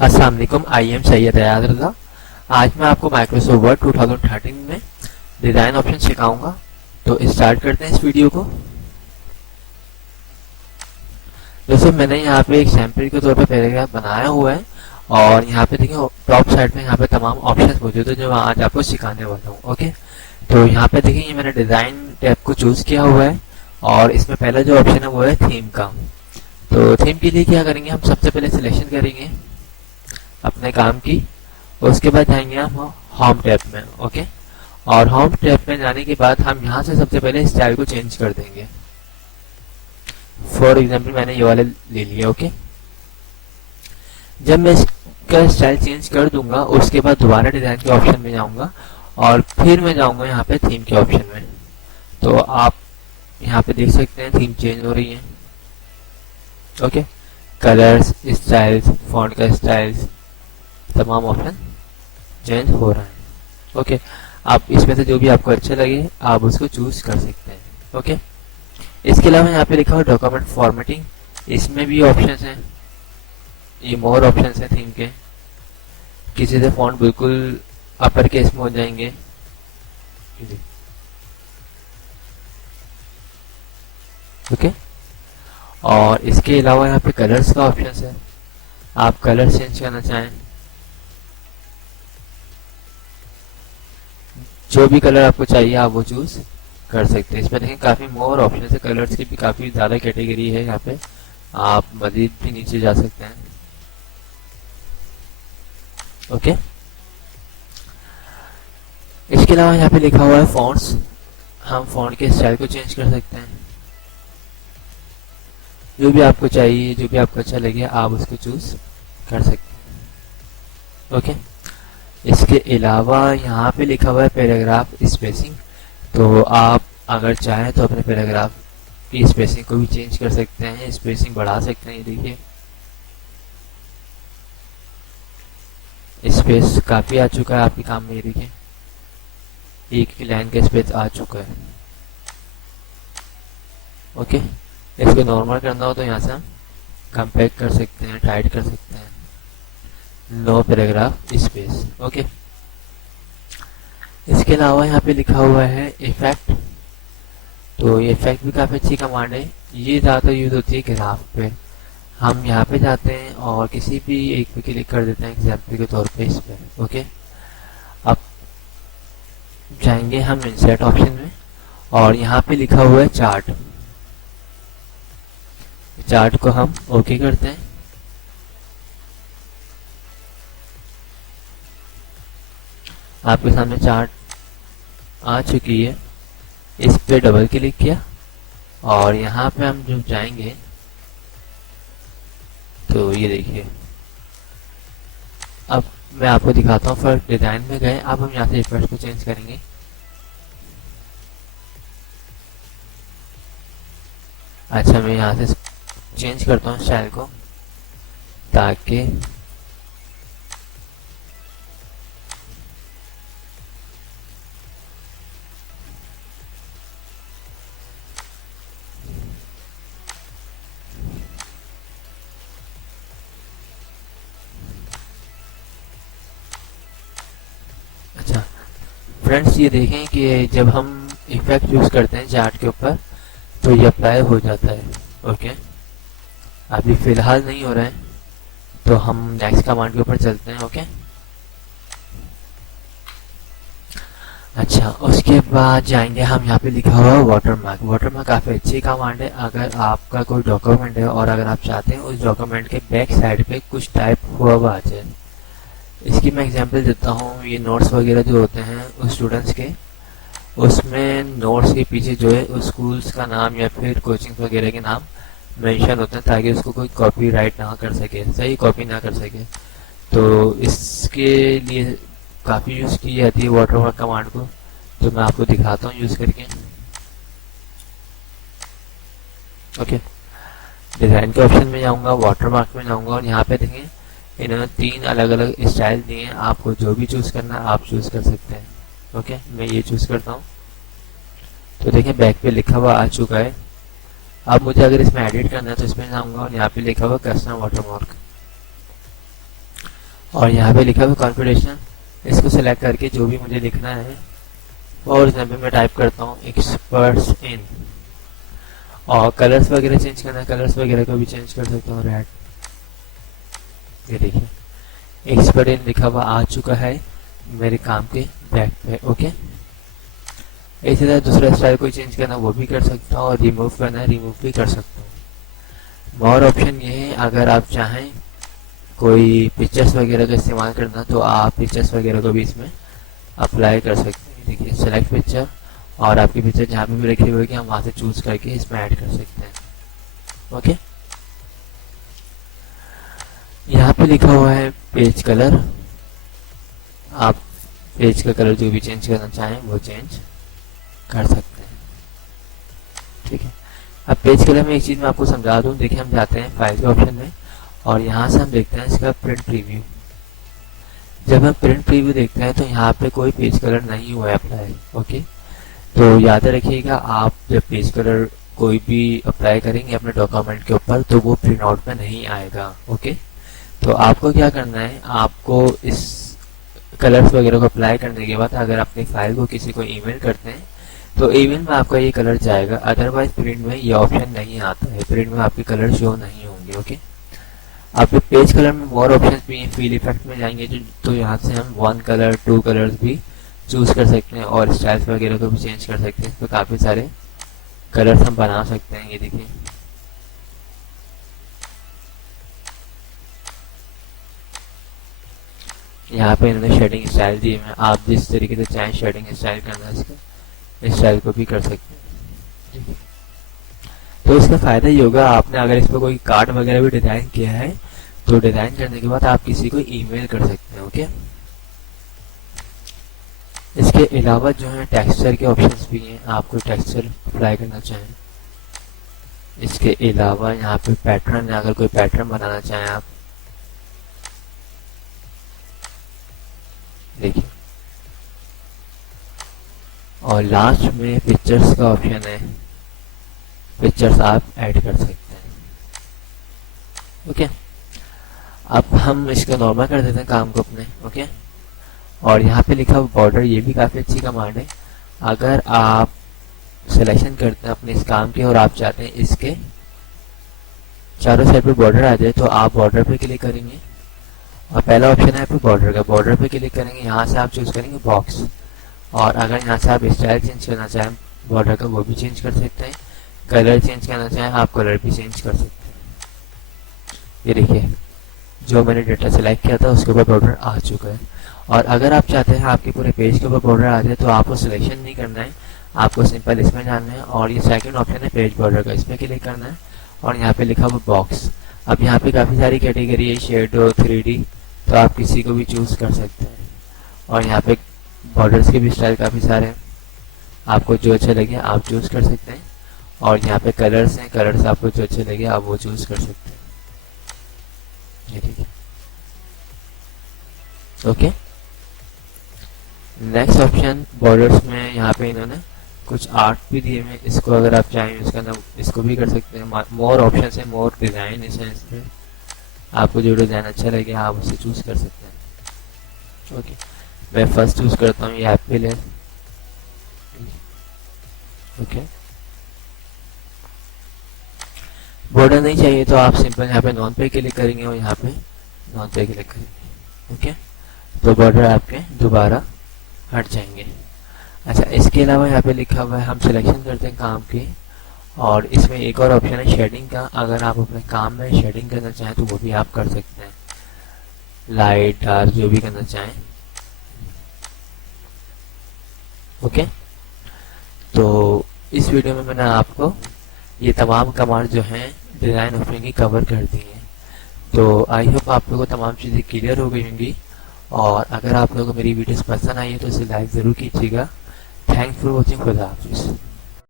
अस्सलाम वालेकुम, I am Syed Ayaz रज़ा। आज मैं आपको माइक्रोसॉफ्ट वर्ड 2013 में डिज़ाइन ऑप्शन सिखाऊंगा। तो स्टार्ट करते हैं इस वीडियो को। दोस्तों, मैंने यहाँ पे एक सैम्पल के तौर पे पैराग्राफ बनाया हुआ है और यहाँ पे देखिए टॉप साइड में यहाँ पे तमाम ऑप्शंस मौजूद है जो मैं आज आपको सिखाने वाला हूँ। ओके, तो यहाँ पे देखिए मैंने डिज़ाइन टैब को चूज़ किया हुआ है और इसमें पहला जो ऑप्शन है वो है थीम का। तो थीम के लिए क्या करेंगे, हम सबसे पहले सिलेक्शन करेंगे अपने काम की, उसके बाद जाएंगे हम होम टैब में। ओके, और होम टैब में जाने के बाद हम यहाँ से सबसे पहले स्टाइल को चेंज कर देंगे। फॉर एग्जाम्पल मैंने ये वाले ले लिया। ओके, जब मैं इसका स्टाइल चेंज कर दूंगा उसके बाद दोबारा डिजाइन के ऑप्शन में जाऊंगा और फिर मैं जाऊंगा यहाँ पे थीम के ऑप्शन में। तो आप यहाँ पे देख सकते हैं थीम चेंज हो रही है। ओके, कलर्स, स्टाइल्स, फॉन्ट का स्टाइल्स, तमाम ऑप्शन चेंज हो रहा है। ओके, आप इसमें से जो भी आपको अच्छा लगे आप उसको चूज कर सकते हैं। ओके, इसके अलावा यहाँ पे लिखा हुआ डॉक्यूमेंट फॉर्मेटिंग, इसमें भी ऑप्शंस हैं, ये मोर ऑप्शंस हैं थीम के। किसी से फॉन्ट बिल्कुल अपर केस में हो जाएंगे। ओके, और इसके अलावा यहाँ पे कलर्स का ऑप्शन है, आप कलर चेंज करना चाहें जो भी कलर आपको चाहिए आप वो चूज कर सकते हैं। इसमें देखें काफी मोर ऑप्शन है, कलर्स की भी काफी ज्यादा कैटेगरी है। यहाँ पे आप मजीद भी नीचे जा सकते हैं। ओके, इसके अलावा यहाँ पे लिखा हुआ है फॉन्ट्स, हम फॉन्ट के स्टाइल को चेंज कर सकते हैं। जो भी आपको चाहिए, जो भी आपको अच्छा लगे आप उसको चूज कर सकते हैं। ओके, इसके अलावा यहाँ पे लिखा हुआ है पैराग्राफ स्पेसिंग, तो आप अगर चाहें तो अपने पैराग्राफ की स्पेसिंग को भी चेंज कर सकते हैं, स्पेसिंग बढ़ा सकते हैं। ये देखिए स्पेस काफी आ चुका है आपके काम में, ये देखिए एक ही लाइन का स्पेस आ चुका है। ओके, इसको नॉर्मल करना हो तो यहाँ से हम कंपैक्ट कर सकते हैं, टाइट कर सकते हैं, नो पैराग्राफ स्पेस। ओके, इसके अलावा यहाँ पे लिखा हुआ है इफेक्ट, तो ये इफेक्ट भी काफी अच्छी कमांड है। ये ज्यादा यूज होती है ग्राफ पे। हम यहाँ पे जाते हैं और किसी भी एक पे क्लिक कर देते हैं एग्जाम्पल के तौर पे इस पे। ओके, अब जाएंगे हम इंसर्ट ऑप्शन में और यहाँ पे लिखा हुआ है चार्ट, चार्ट को हम ओके करते हैं। आपके सामने चार्ट आ चुकी है, इस पे डबल क्लिक किया और यहाँ पे हम जब जाएंगे तो ये देखिए अब मैं आपको दिखाता हूँ। फर्स्ट डिजाइन में गए, अब हम यहाँ से इफेक्ट को चेंज करेंगे। अच्छा, मैं यहाँ से चेंज करता हूँ स्टाइल को ताकि फ्रेंड्स ये देखें कि जब हम इफेक्ट यूज करते हैं चार्ट के ऊपर तो ये अप्लाई हो जाता है। ओके, अभी फिलहाल नहीं हो रहा है तो हम नेक्स्ट कमांड के ऊपर चलते हैं। ओके, अच्छा, उसके बाद जाएंगे हम यहाँ पे लिखा हुआ है वाटरमार्क। वाटरमार्क काफी अच्छी कमांड है। अगर आपका कोई डॉक्यूमेंट है और अगर आप चाहते हैं उस डॉक्यूमेंट के बैक साइड पे कुछ टाइप हुआ आ जाए, इसकी मैं एग्जांपल देता हूँ। ये नोट्स वगैरह जो होते हैं उस स्टूडेंट्स के, उसमें नोट्स के पीछे जो है उस स्कूल्स का नाम या फिर कोचिंग वगैरह के नाम मेंशन होते हैं ताकि उसको कोई कॉपीराइट ना कर सके, सही कॉपी ना कर सके। तो इसके लिए काफ़ी यूज़ की जाती है वाटरमार्क कमांड को, तो मैं आपको दिखाता हूँ यूज़ करके। ओके, डिज़ाइन के ऑप्शन में जाऊँगा, वाटरमार्क में जाऊँगा और यहाँ पे देखें इन्होंने 3 अलग अलग स्टाइल दिए हैं। आपको जो भी चूज करना है आप चूज कर सकते हैं। ओके, मैं ये चूज करता हूँ तो देखिए बैक पे लिखा हुआ आ चुका है। अब मुझे अगर इसमें एडिट करना है तो इसमें जाऊँगा और यहाँ पे लिखा हुआ कस्टम वाटरमार्क। और यहाँ पे लिखा हुआ कॉन्फ़िगरेशन, इसको सिलेक्ट करके जो भी मुझे लिखना है फॉर एग्जाम्पल मैं टाइप करता हूँ एक्सपर्ट्स इन, और कलर्स वगैरह चेंज करना है, कलर्स वगैरह को भी चेंज कर सकता हूँ रेड। ये देखिए एक्सपर्ट इन लिखा हुआ आ चुका है मेरे काम के बैक पे। ओके, इसी तरह दूसरा स्टाइल कोई चेंज करना वो भी कर सकता हूँ, और रिमूव करना है रिमूव भी कर सकता हूँ। मोर ऑप्शन ये है, अगर आप चाहें कोई पिक्चर्स वगैरह का इस्तेमाल करना तो आप पिक्चर्स वगैरह को भी इसमें अप्लाई कर सकते हैं। देखिए सेलेक्ट पिक्चर, और आपकी पिक्चर जहाँ पे भी रखी होगी हम वहाँ से चूज करके इसमें ऐड कर सकते हैं। ओके, यहाँ पे लिखा हुआ है पेज कलर, आप पेज का कलर जो भी चेंज करना चाहें वो चेंज कर सकते हैं। ठीक है, अब पेज कलर में एक चीज़ मैं आपको समझा दूं। देखिए हम जाते हैं फाइल के ऑप्शन में, और यहाँ से हम देखते हैं इसका प्रिंट प्रीव्यू। जब हम प्रिंट प्रीव्यू देखते हैं तो यहाँ पे कोई पेज कलर नहीं हुआ है अप्लाई। ओके, तो याद रखिएगा आप जब पेज कलर कोई भी अप्लाई करेंगे अपने डॉक्यूमेंट के ऊपर तो वो प्रिंट आउट में नहीं आएगा। ओके, तो आपको क्या करना है, आपको इस कलर्स वगैरह को अप्लाई करने के बाद अगर अपनी फाइल को किसी को ईमेल करते हैं तो ईमेल में आपका ये कलर जाएगा, अदरवाइज प्रिंट में ये ऑप्शन नहीं आता है, प्रिंट में आपके कलर शो नहीं होंगे। ओके, आपके पेज कलर में मोर ऑप्शंस भी हैं, फील इफेक्ट में जाएंगे तो यहाँ से हम 1 कलर 2 कलर्स भी चूज कर सकते हैं, और स्टाइल्स वगैरह को भी चेंज कर सकते हैं। तो काफ़ी सारे कलर्स हम बना सकते हैं। ये देखिए यहाँ पे इन्होंने शेडिंग स्टाइल दी है, आप जिस तरीके से चाहें शेडिंग स्टाइल करना है इसका इस स्टाइल को भी कर सकते हैं। तो इसका फायदा ये होगा, आपने अगर इस पर कोई कार्ड वगैरह भी डिजाइन किया है तो डिजाइन करने के बाद आप किसी को ईमेल कर सकते हैं। ओके, इसके अलावा जो है टेक्सचर के ऑप्शंस भी हैं, आप कोई टेक्सचर अप्लाई करना चाहें। इसके अलावा यहाँ पे पैटर्न है, अगर कोई पैटर्न बनाना चाहें आप, देखिए, और लास्ट में पिक्चर्स का ऑप्शन है, पिक्चर्स आप ऐड कर सकते हैं। ओके, अब हम इसको नॉर्मल कर देते हैं काम को अपने। ओके, और यहाँ पे लिखा हुआ बॉर्डर, ये भी काफ़ी अच्छी कमांड है। अगर आप सिलेक्शन करते हैं अपने इस काम के और आप चाहते हैं इसके चारों साइड पे बॉर्डर आ जाए तो आप बॉर्डर पे क्लिक करेंगे, और पहला ऑप्शन है आपको बॉर्डर का, बॉर्डर पे क्लिक करेंगे, यहाँ से आप चूज करेंगे बॉक्स, और अगर यहाँ से आप स्टाइल चेंज करना चाहें बॉर्डर का वो भी चेंज कर सकते हैं, कलर चेंज करना चाहें आप कलर भी चेंज कर सकते हैं। ये देखिए जो मैंने डेटा सेलेक्ट किया था उसके ऊपर बॉर्डर आ चुका है। और अगर आप चाहते हैं आपके पूरे पेज के ऊपर बॉर्डर आ जाए तो आपको सिलेक्शन नहीं करना है, आपको सिंपल इसमें जाना है, और ये सेकंड ऑप्शन है पेज बॉर्डर का, इसमें क्लिक करना है, और यहाँ पे लिखा हुआ बॉक्स। अब यहाँ पे काफ़ी सारी कैटेगरी है, शेडो 3D, तो आप किसी को भी चूज कर सकते हैं। और यहाँ पे बॉर्डर्स के भी स्टाइल काफ़ी सारे हैं, आपको जो अच्छा लगे आप चूज कर सकते हैं। और यहाँ पे कलर्स हैं, कलर्स आपको जो अच्छे लगे आप वो चूज कर सकते हैं। ये ठीक है। ओके, नेक्स्ट ऑप्शन बॉर्डर्स में यहाँ पे इन्होंने कुछ आर्ट भी दिए हैं, इसको अगर आप चाहें इसका नाम इसको भी कर सकते हैं। मोर ऑप्शन है, मोर डिज़ाइन है, इसमें आपको जो डिज़ाइन अच्छा लगे आप उसे चूज कर सकते हैं। ओके, मैं फर्स्ट चूज करता हूँ ये एप्पल है। ओके, बॉर्डर नहीं चाहिए तो आप सिंपल यहाँ पे नॉन पे क्लिक करेंगे और यहाँ पे नॉन पे क्लिक करेंगे। ओके, तो बॉर्डर आपके दोबारा हट जाएंगे। अच्छा, इसके अलावा यहाँ पे लिखा हुआ है हम सिलेक्शन करते हैं काम की, और इसमें एक और ऑप्शन है शेडिंग का, अगर आप अपने काम में शेडिंग करना चाहें तो वो भी आप कर सकते हैं, लाइट डार्क जो भी करना चाहें। ओके, तो इस वीडियो में मैंने आपको ये तमाम कमांड जो हैं डिज़ाइन ऑप्शन की कवर कर दी हैं। तो आई होप आप लोगों को तमाम चीज़ें क्लियर हो गई होंगी, और अगर आप लोगों को मेरी वीडियोस पसंद आई है तो इसे लाइक ज़रूर कीजिएगा। थैंक्स फॉर वॉचिंग, खुदा हाफिज़।